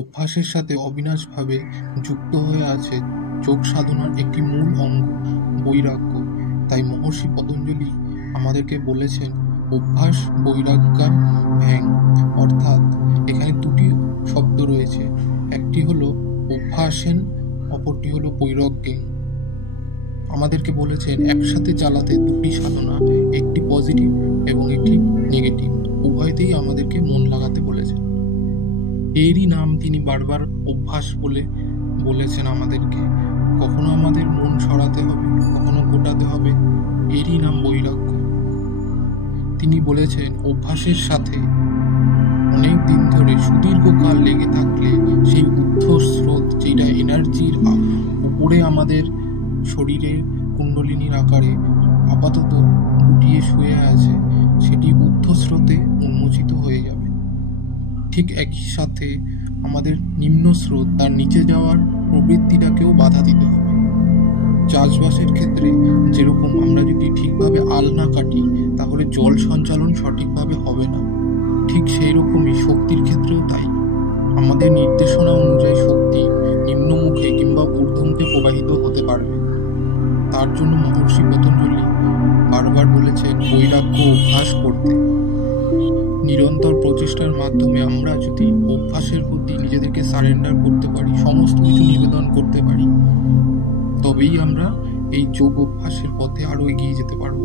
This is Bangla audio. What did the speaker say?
অভ্যাসের সাথে অবিনাশভাবে যুক্ত হয়ে আছে যোগ সাধনার একটি মূল অঙ্গ বৈরাগ্য। তাই মহর্ষি পতঞ্জলি আমাদেরকে বলেছেন অভ্যাস বৈরাগ্যাম ভ্যাং, অর্থাৎ এখানে দুটি শব্দ রয়েছে, একটি হলো অভ্যাসেন, অপরটি হলো বৈরাগ্যেন। আমাদেরকে বলেছেন একসাথে চালাতে দুটি সাধনা, একটি পজিটিভ এবং একটি নেগেটিভ, উভয়তেই আমাদেরকে মন লাগাতে বলেছেন। এরই নাম তিনি বারবার অভ্যাস বলে বলেছেন আমাদেরকে। কখনো আমাদের মন সরাতে হবে, কখনো গোটাতে হবে, এরই নাম বৈরাগ্য। তিনি বলেছেন অভ্যাসের সাথে অনেক দিন ধরে সুদীর্ঘকাল লেগে থাকলে সেই ঊর্ধ্বস্রোত, যেটা এনার্জির উপরে আমাদের শরীরের কুণ্ডলিনীর আকারে আপাতত গুটিয়ে শুয়ে আছে, সেটি ঊর্ধ্বস্রোতে উন্মোচিত হয়ে যাবে। ঠিক একই সাথে আমাদের নিম্ন স্রোত, তার নিচে যাওয়ার প্রবৃত্তিটাকেও বাধা দিতে হবে। চাষবাসের ক্ষেত্রে যেরকম আমরা যদি ঠিকভাবে আল না কাটি তাহলে জল সঞ্চালন সঠিকভাবে হবে না, ঠিক সেই রকমই শক্তির ক্ষেত্রেও তাই। আমাদের নির্দেশনা অনুযায়ী শক্তি নিম্নমুখে কিংবা ঊর্ধ্বমুখে প্রবাহিত হতে পারবে। তার জন্য মহর্ষি পতঞ্জলি বারবার বলেছেন বৈরাগ্য অভ্যাস করতে। নিরন্তর প্রচেষ্টার মাধ্যমে আমরা যদি অভ্যাসের প্রতি নিজেদেরকে সারেন্ডার করতে পারি, সমস্ত কিছু নিবেদন করতে পারি, তবেই আমরা এই যোগ অভ্যাসের পথে আরো এগিয়ে যেতে পারবো।